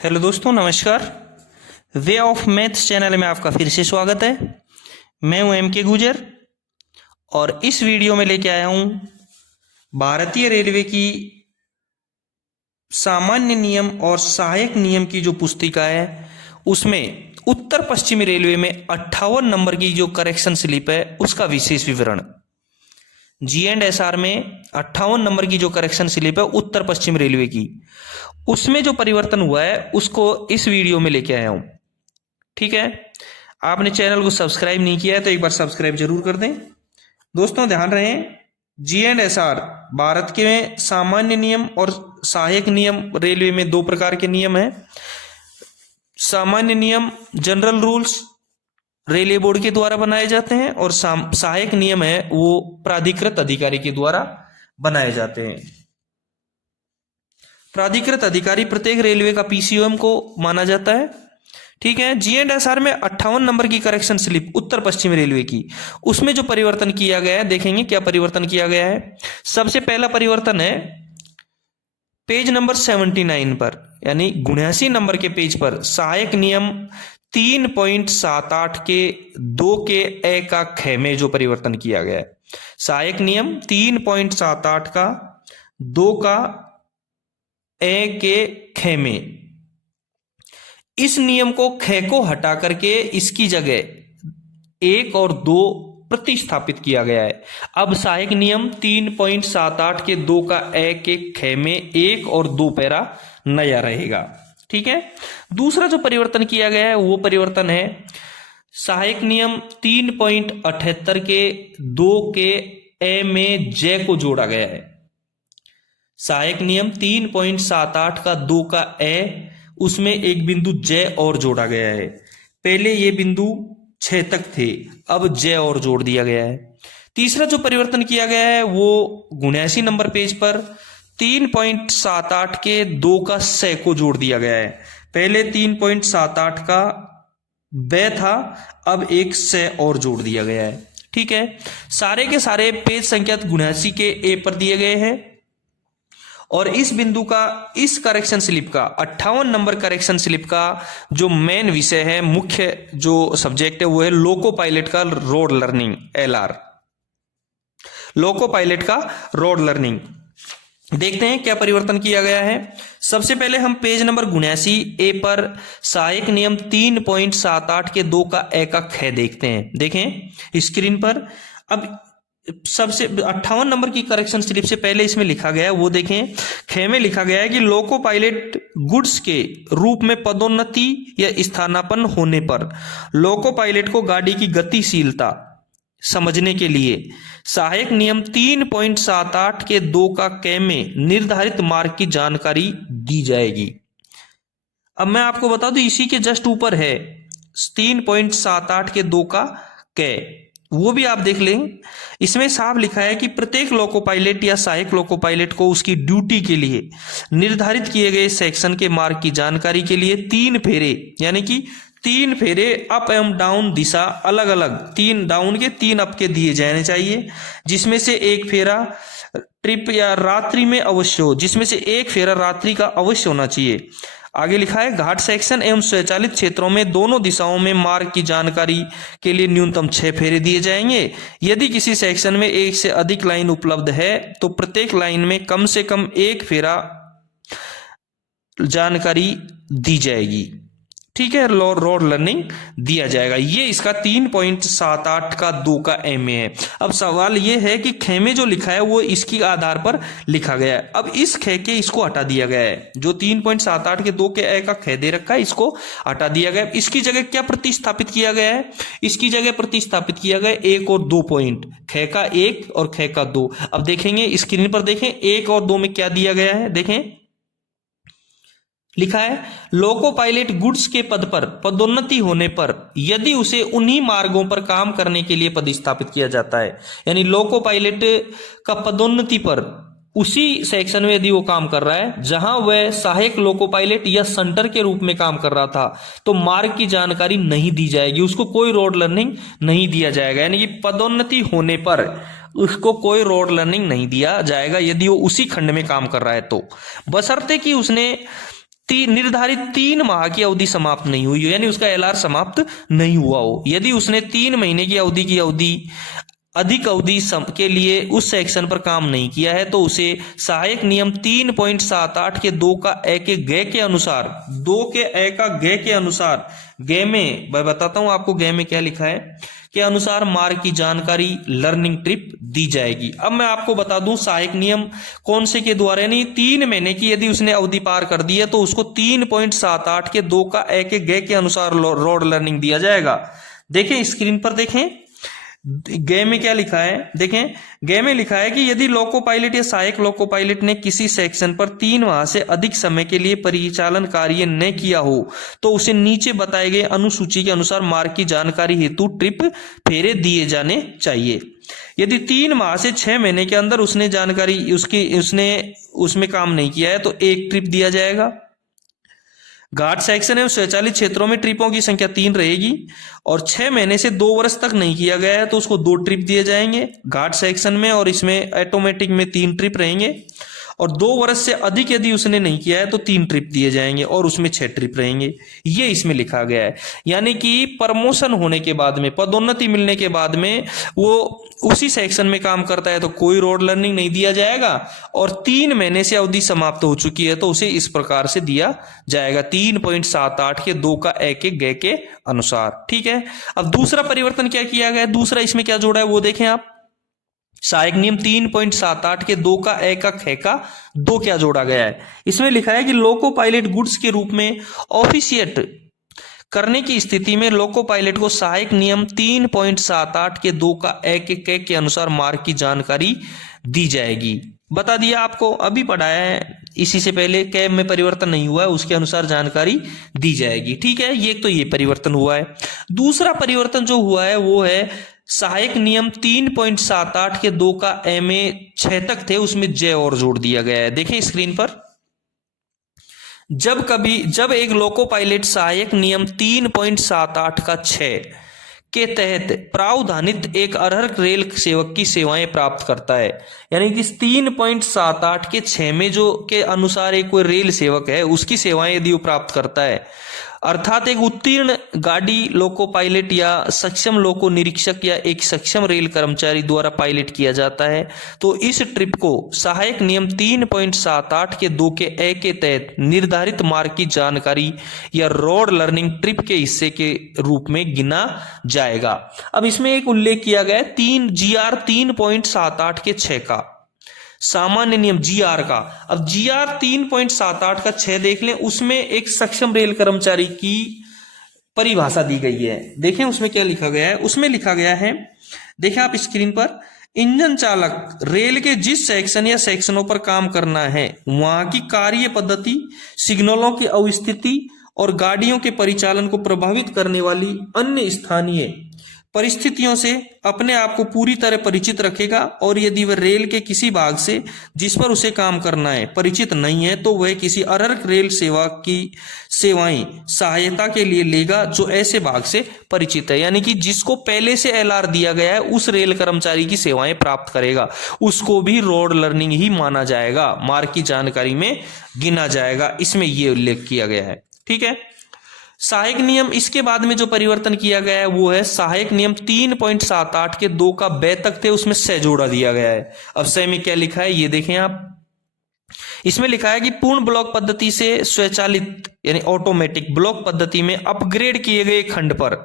Hello दोस्तों, नमस्कार। Way of maths channel में आपका फिर से स्वागत है। मैं हूं एम के गुजर और इस वीडियो में लेके आया हूं भारतीय रेलवे की सामान्य नियम और सहायक नियम की जो पुस्तिका है उसमें उत्तर पश्चिमी रेलवे में 58 नंबर की जो करेक्शन स्लिप है उसका विशेष विवरण। G&SR में 58 नंबर की जो करेक्शन स्लिप है उत्तर पश्चिम रेलवे की, उसमें जो परिवर्तन हुआ है उसको इस वीडियो में लेके आया हूं। ठीक है, आपने चैनल को सब्सक्राइब नहीं किया है तो एक बार सब्सक्राइब जरूर कर दें। दोस्तों ध्यान रहे, G&SR भारत के सामान्य नियम और सहायक नियम रेलवे में दो प्रकार के नियम हैं। सामान्य नियम जनरल रूल्स रेलवे बोर्ड के द्वारा बनाए जाते हैं और सहायक नियम है वो प्राधिकृत अधिकारी के द्वारा बनाए जाते हैं। प्राधिकृत अधिकारी प्रत्येक रेलवे का पीसीओएम को माना जाता है। ठीक है, G&SR में 58 नंबर की करेक्शन स्लिप उत्तर पश्चिम रेलवे की, उसमें जो परिवर्तन किया गया है, देखेंगे क्या परिवर्तन किया गया है। सबसे पहला परिवर्तन है पेज नंबर 79 पर, यानी 79 नंबर के पेज पर सहायक नियम 3.78 के 2 के ए का ख में जो परिवर्तन किया गया है। सहायक नियम 3.78 का 2 का ए के ख में, इस नियम को ख को हटा करके इसकी जगह 1 और 2 प्रतिस्थापित किया गया है। अब सहायक नियम 3.78 के 2 का ए के ख में 1 और 2 पैरा नया रहेगा। ठीक है, दूसरा जो परिवर्तन किया गया है वो परिवर्तन है सहायक नियम 3.78 के 2 के ए में जय को जोड़ा गया है। सहायक नियम 3.78 का 2 का ए, उसमें एक बिंदु जय और जोड़ा गया है। पहले ये बिंदु 6 तक थे, अब जय और जोड़ दिया गया है। तीसरा जो परिवर्तन किया गया है वो 79 नंबर पेज पर 3.78 के 2 का से को जोड़ दिया गया है। पहले 3.78 का ब था, अब एक से और जोड़ दिया गया है। ठीक है, सारे के सारे पेज संख्या 79 के ए पर दिए गए हैं और इस बिंदु का, इस करेक्शन स्लिप का 58 नंबर करेक्शन स्लिप का जो मेन विषय है, मुख्य जो सब्जेक्ट है वो है लोको पायलट का road learning, LR, loco pilot का रोड लर्निंग। देखते हैं क्या परिवर्तन किया गया है। सबसे पहले हम पेज नंबर 79 ए पर सहायक नियम 3.78 के 2 का ए का ख देखते हैं। देखें स्क्रीन पर, अब सबसे 58 नंबर की करेक्शन स्लिप से पहले इसमें लिखा गया है वो देखें, ख में लिखा गया है कि लोको पायलट गुड्स के रूप में पदोन्नति या स्थानापन्न होने पर लोको पायलट को गाड़ी की गतिशीलता समझने के लिए सहायक नियम 3.78 के 2 का क में निर्धारित मार्ग की जानकारी दी जाएगी। अब मैं आपको बता दूं, इसी के जस्ट ऊपर है 3.78 के 2 का क, वो भी आप देख लें। इसमें साफ लिखा है कि प्रत्येक लोको पायलट या सहायक लोको पायलट को उसकी ड्यूटी के लिए निर्धारित किए गए सेक्शन के मार्ग की जानकारी के लिए 3 फेरे, यानी कि 3 फेरे अप एवं डाउन दिशा अलग अलग, 3 डाउन के 3 अप के दिए जाने चाहिए, जिसमें से एक फेरा ट्रिप या रात्रि में अवश्य हो, जिसमें से एक फेरा रात्रि का अवश्य होना चाहिए। आगे लिखा है घाट सेक्शन एवं स्वचालित क्षेत्रों में दोनों दिशाओं में मार्ग की जानकारी के लिए न्यूनतम 6 फेरे दिए जाएंगे। यदि किसी सेक्शन में एक से अधिक लाइन उपलब्ध है तो प्रत्येक लाइन में कम से कम एक फेरा जानकारी दी जाएगी। ठीक है, रोड लर्निंग दिया जाएगा। ये इसका 3.78 का 2 का एम है। अब सवाल ये है कि ख में जो लिखा है वो इसके आधार पर लिखा गया है। अब इस ख के इसको हटा दिया गया है, जो 3.78 के 2 के ए का ख दे रखा है इसको हटा दिया गया। इसकी जगह क्या प्रतिस्थापित किया गया है, इसकी जगह प्रतिस्थापित किया गया 1 और 2 पॉइंट, ख का 1 और ख का 2। अब देखेंगे स्क्रीन पर, देखें 1 और 2 में क्या दिया गया है। देखें लिखा है लोको पायलट गुड्स के पद पर पदोन्नति होने पर यदि उसे उन्हीं मार्गों पर काम करने के लिए पदस्थापित किया जाता है, यानी लोको पायलट का पदोन्नति पर उसी सेक्शन में यदि वो काम कर रहा है जहां वह सहायक लोको पायलट या सेंटर के रूप में काम कर रहा था, तो मार्ग की जानकारी नहीं दी जाएगी, उसको कोई रोड लर्निंग नहीं दिया जाएगा। यानी कि पदोन्नति होने पर उसको कोई रोड लर्निंग नहीं दिया जाएगा यदि वो उसी खंड में काम कर रहा है तो, बशर्ते कि उसने निर्धारित 3 माह की अवधि समाप्त नहीं हुई हो, यानी उसका एलआर समाप्त नहीं हुआ हो। यदि उसने 3 महीने की अवधि अधिक अवधि के लिए उस सेक्शन पर काम नहीं किया है तो उसे सहायक नियम 3.78 के 2 का ए के ग के अनुसार, 2 के ए का ग के अनुसार, ग में मैं बताता हूं आपको ग में क्या लिखा है, के अनुसार मार्ग की जानकारी लर्निंग ट्रिप दी जाएगी। अब मैं आपको बता दूं सहायक नियम कौन से के द्वारा, नहीं 3 महीने की यदि उसने अवधि पार कर दी है तो उसको 3.78 के 2 का ए के ग के अनुसार रोड लर्निंग दिया जाएगा। देखें स्क्रीन पर, देखें गे में क्या लिखा है, देखें गे में लिखा है कि यदि लोको पायलट या सहायक लोको पायलट ने किसी सेक्शन पर 3 माह से अधिक समय के लिए परिचालन कार्य न किया हो तो उसे नीचे बताए गए अनुसूची के अनुसार मार्ग की जानकारी हेतु ट्रिप फेरे दिए जाने चाहिए। यदि 3 माह से 6 महीने के अंदर उसने जानकारी उसने उसमें काम नहीं किया है तो 1 ट्रिप दिया जाएगा। घाट सेक्शन एवं स्वचालित क्षेत्रों में ट्रिपों की संख्या 3 रहेगी और 6 महीने से 2 वर्ष तक नहीं किया गया है तो उसको 2 ट्रिप दिए जाएंगे घाट सेक्शन में, और इसमें ऑटोमेटिक में 3 ट्रिप रहेंगे, और 2 वर्ष से अधिक यदि उसने नहीं किया है तो 3 ट्रिप दिए जाएंगे और उसमें 6 ट्रिप रहेंगे। ये इसमें लिखा गया है। यानी कि प्रमोशन होने के बाद में, पदोन्नति मिलने के बाद में वो उसी सेक्शन में काम करता है तो कोई रोड लर्निंग नहीं दिया जाएगा, और 3 महीने से अवधि समाप्त हो चुकी है तो उसे इस प्रकार से दिया जाएगा 3.78 के 2 का ए के ग के अनुसार। ठीक है, अब दूसरा परिवर्तन क्या किया गया है, दूसरा इसमें क्या जोड़ा है वो देखें आप। सहायक नियम 3.78 के 2 का ए का ख का 2 क्या जोड़ा गया है। इसमें लिखा है कि लोको पायलट गुड्स के रूप में ऑफिशिएट करने की स्थिति में लोको पायलट को सहायक नियम 3.78 के 2 का ए के क के अनुसार मार्ग की जानकारी दी जाएगी। बता दिया आपको, अभी पढ़ाया है, इसी से पहले कैब में परिवर्तन नहीं हुआ है, उसके अनुसार जानकारी दी जाएगी। ठीक है, ये तो ये परिवर्तन हुआ है। दूसरा परिवर्तन जो हुआ है वो है सहायक नियम 3.78 के 2 का ए में 6 तक थे, उसमें जे और जोड़ दिया गया है। देखें स्क्रीन पर, जब एक लोको पायलट सहायक नियम 3.78 का 6 के तहत प्रावधानित एक अर्हक रेल सेवक की सेवाएं प्राप्त करता है, यानी कि 3.78 के 6 में जो के अनुसार एक कोई रेल सेवक है उसकी सेवाएं यदि वो प्राप्त करता है, अर्थात एक उत्तीर्ण गाड़ी लोको पायलट या सक्षम लोको निरीक्षक या एक सक्षम रेल कर्मचारी द्वारा पायलट किया जाता है, तो इस ट्रिप को सहायक नियम 3.78 के 2 के ए के तहत निर्धारित मार्ग की जानकारी या रोड लर्निंग ट्रिप के हिस्से के रूप में गिना जाएगा। अब इसमें एक उल्लेख किया गया है GR 3.78 के 6 का, सामान्य नियम GR का। अब GR 3.78 का 6 देख लें, उसमें एक सक्षम रेल कर्मचारी की परिभाषा दी गई है। देखें उसमें क्या लिखा गया है, उसमें लिखा गया है, देखें आप स्क्रीन पर, इंजन चालक रेल के जिस सेक्शन या सेक्शनों पर काम करना है वहां की कार्य पद्धति, सिग्नलों की अवस्थिति और गाड़ियों के परिचालन को प्रभावित करने वाली अन्य स्थानीय परिस्थितियों से अपने आप को पूरी तरह परिचित रखेगा, और यदि वह रेल के किसी भाग से जिस पर उसे काम करना है परिचित नहीं है तो वह किसी अर्हक रेल सेवा की सेवाएं सहायता के लिए लेगा जो ऐसे भाग से परिचित है। यानी कि जिसको पहले से एलआर दिया गया है उस रेल कर्मचारी की सेवाएं प्राप्त करेगा, उसको भी रोड लर्निंग ही माना जाएगा, मार्ग की जानकारी में गिना जाएगा। इसमें यह उल्लेख किया गया है। ठीक है, सहायक नियम, इसके बाद में जो परिवर्तन किया गया है वो है सहायक नियम 3.78 के 2 का ब तक थे, उसमें से जोड़ा दिया गया है। अब से में क्या लिखा है ये देखें आप, इसमें लिखा है कि पूर्ण ब्लॉक पद्धति से स्वचालित यानी ऑटोमेटिक ब्लॉक पद्धति में अपग्रेड किए गए खंड पर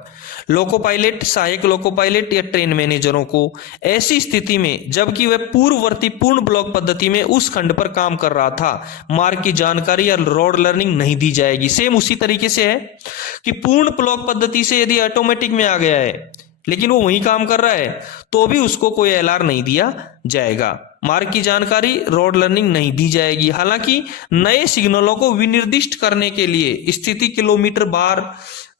लोको पायलट, सहायक लोको पायलट या ट्रेन मैनेजरों को ऐसी स्थिति में जबकि वह पूर्ववर्ती पूर्ण ब्लॉक पद्धति में उस खंड पर काम कर रहा था मार्ग की जानकारी या रोड लर्निंग नहीं दी जाएगी। सेम उसी तरीके से है कि पूर्ण ब्लॉक पद्धति से यदि ऑटोमेटिक में आ गया है लेकिन वो वहीं काम कर रहा है तो भी उसको कोई एलआर नहीं दिया जाएगा, मार्ग की जानकारी रोड लर्निंग नहीं दी जाएगी। हालांकि नए सिग्नलों को विनिर्दिष्ट करने के लिए स्थिति किलोमीटर बार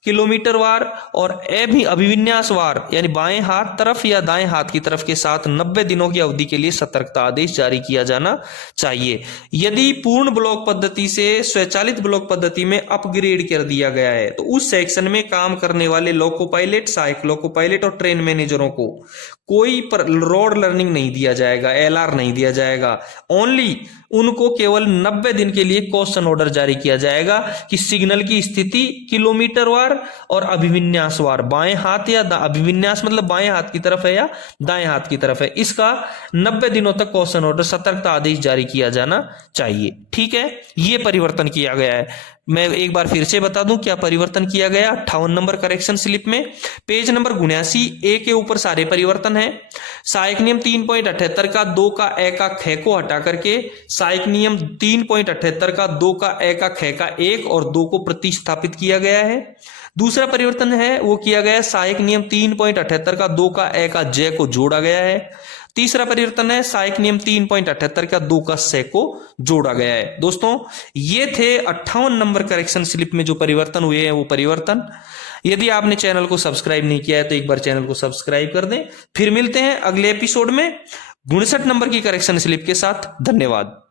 किलोमीटर वार और अभिविन्यास वार यानी बाएं हाथ तरफ या दाएं हाथ की तरफ के साथ 90 दिनों की अवधि के लिए सतर्कता आदेश जारी किया जाना चाहिए। यदि पूर्ण ब्लॉक पद्धति से स्वचालित ब्लॉक पद्धति में अपग्रेड कर दिया गया है तो उस सेक्शन में काम करने वाले लोको पायलट, सहायक लोको पायलट और ट्रेन मैनेजरों को कोई रोड लर्निंग नहीं दिया जाएगा, एलआर नहीं दिया जाएगा। ओनली उनको केवल 90 दिन के लिए क्वेश्चन ऑर्डर जारी किया जाएगा कि सिग्नल की स्थिति किलोमीटर वार और अभिविन्यास वार बाएं हाथ या अभिविन्यास मतलब बाएं हाथ की तरफ है या दाएं हाथ की तरफ है, इसका 90 दिनों तक क्वेश्चन ऑर्डर सतर्कता आदेश जारी किया जाना चाहिए। ठीक है, ये परिवर्तन किया गया है। मैं एक बार फिर से बता दूं क्या परिवर्तन किया गया 58 नंबर करेक्शन स्लिप में। पेज नंबर 79 ए के ऊपर सारे परिवर्तन है। सहायक नियम 3.78 का 2 का ए का ख को हटा करके सहायक नियम 3.78 का 2 का ए का ख का 1 और 2 को प्रतिस्थापित किया गया है। दूसरा परिवर्तन है वो किया गया सहायक नियम 3.78 का 2 का ए का ज को जोड़ा गया है। तीसरा परिवर्तन है सहायक नियम 3.78 का 2 का से को जोड़ा गया है। दोस्तों ये थे 58 नंबर करेक्शन स्लिप में जो परिवर्तन हुए हैं वो परिवर्तन। यदि आपने चैनल को सब्सक्राइब नहीं किया है तो एक बार चैनल को सब्सक्राइब कर दें। फिर मिलते हैं अगले एपिसोड में 59 नंबर की करेक्शन स्लिप के साथ। धन्यवाद।